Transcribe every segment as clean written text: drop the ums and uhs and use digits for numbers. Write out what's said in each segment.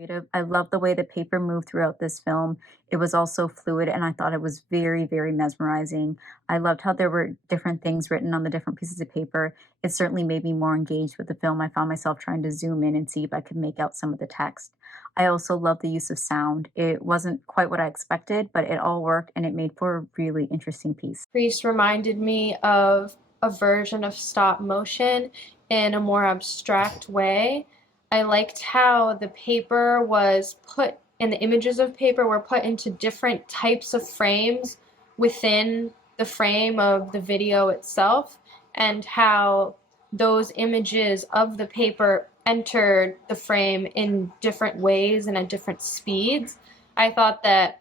creative. I love the way the paper moved throughout this film. It was also fluid, and I thought it was very, very mesmerizing. I loved how there were different things written on the different pieces of paper. It certainly made me more engaged with the film. I found myself trying to zoom in and see if I could make out some of the text. I also love the use of sound. It wasn't quite what I expected, but it all worked and it made for a really interesting piece. Caprice reminded me of a version of stop motion in a more abstract way. I liked how the paper was put, and the images of paper were put into different types of frames within the frame of the video itself, and how those images of the paper entered the frame in different ways and at different speeds. I thought that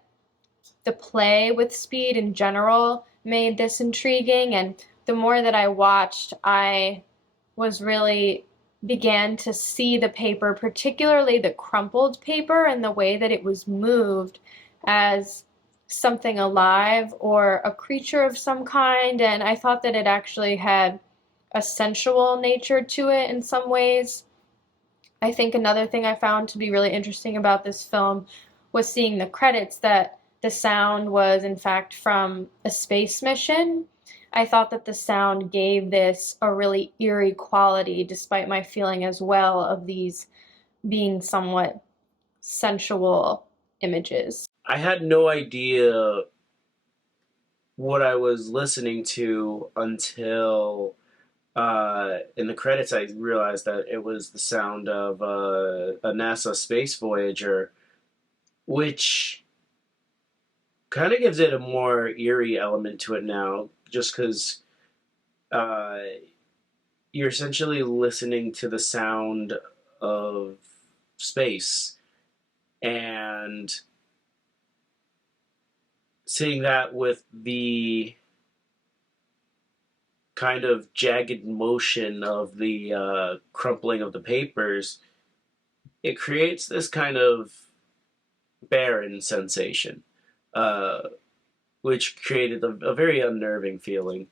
the play with speed in general made this intriguing, and the more that I watched, I was really began to see the paper, particularly the crumpled paper, and the way that it was moved as something alive or a creature of some kind. And I thought that it actually had a sensual nature to it in some ways. I think another thing I found to be really interesting about this film was seeing the credits that the sound was in fact from a space mission. I thought that the sound gave this a really eerie quality, despite my feeling as well of these being somewhat sensual images. I had no idea what I was listening to until in the credits I realized that it was the sound of a NASA space voyager, which kind of gives it a more eerie element to it now, just because uh, you're essentially listening to the sound of space, and seeing that with the kind of jagged motion of the crumpling of the papers, it creates this kind of barren sensation, uh, which created a very unnerving feeling.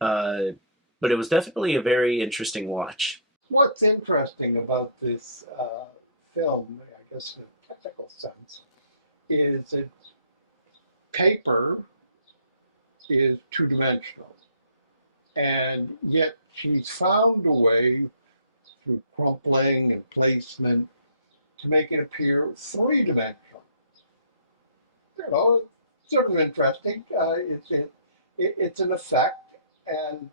Uh, but it was definitely a very interesting watch. What's interesting about this film, I guess in a technical sense, is that paper is two-dimensional, and yet she's found a way through crumpling and placement to make it appear three-dimensional. You know, it's sort of interesting. It's an effect, and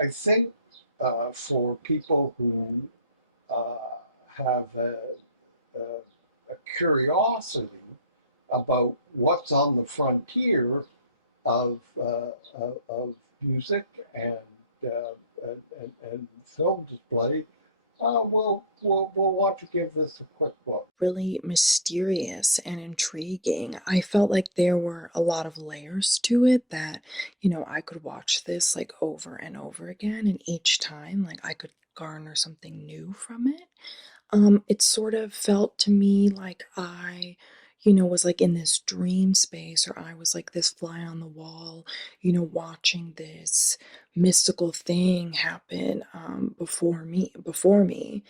I think for people who have a curiosity about what's on the frontier of music and film display, we'll want to give this a quick look. Really mysterious and intriguing. I felt like there were a lot of layers to it that, I could watch this like over and over again, and each time, like, I could garner something new from it. It sort of felt to me like I, was like in this dream space, or I was like this fly on the wall, watching this mystical thing happen before me.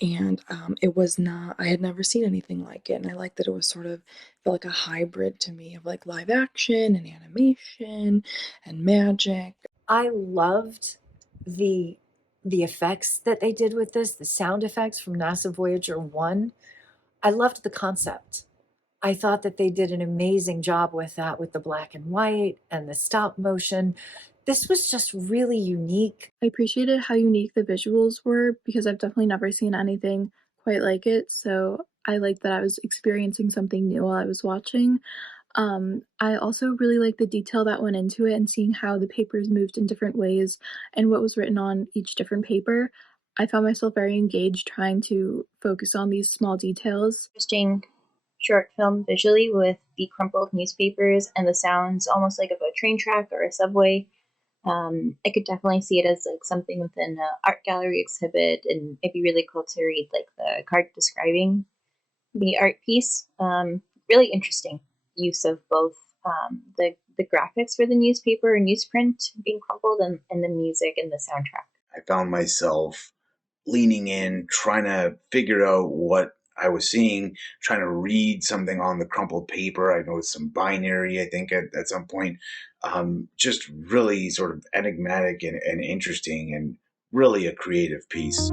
And it was not, I had never seen anything like it. And I like that it was sort of felt like a hybrid to me of like live action and animation and magic. I loved the the effects that they did with this, the sound effects from NASA Voyager 1. I loved the concept. I thought that they did an amazing job with that, with the black and white and the stop motion. This was just really unique. I appreciated how unique the visuals were because I've definitely never seen anything quite like it, so I liked that I was experiencing something new while I was watching. I also really liked the detail that went into it and seeing how the papers moved in different ways and what was written on each different paper. I found myself very engaged trying to focus on these small details. Interesting short film visually with the crumpled newspapers and the sounds almost like of a train track or a subway. I could definitely see it as like something within an art gallery exhibit, and it'd be really cool to read like the card describing the art piece. Really interesting use of both the graphics for the newspaper or newsprint being crumpled, and the music and the soundtrack. I found myself leaning in, trying to figure out what I was seeing, trying to read something on the crumpled paper. I noticed some binary, I think, at some point. Just really sort of enigmatic and interesting, and really a creative piece.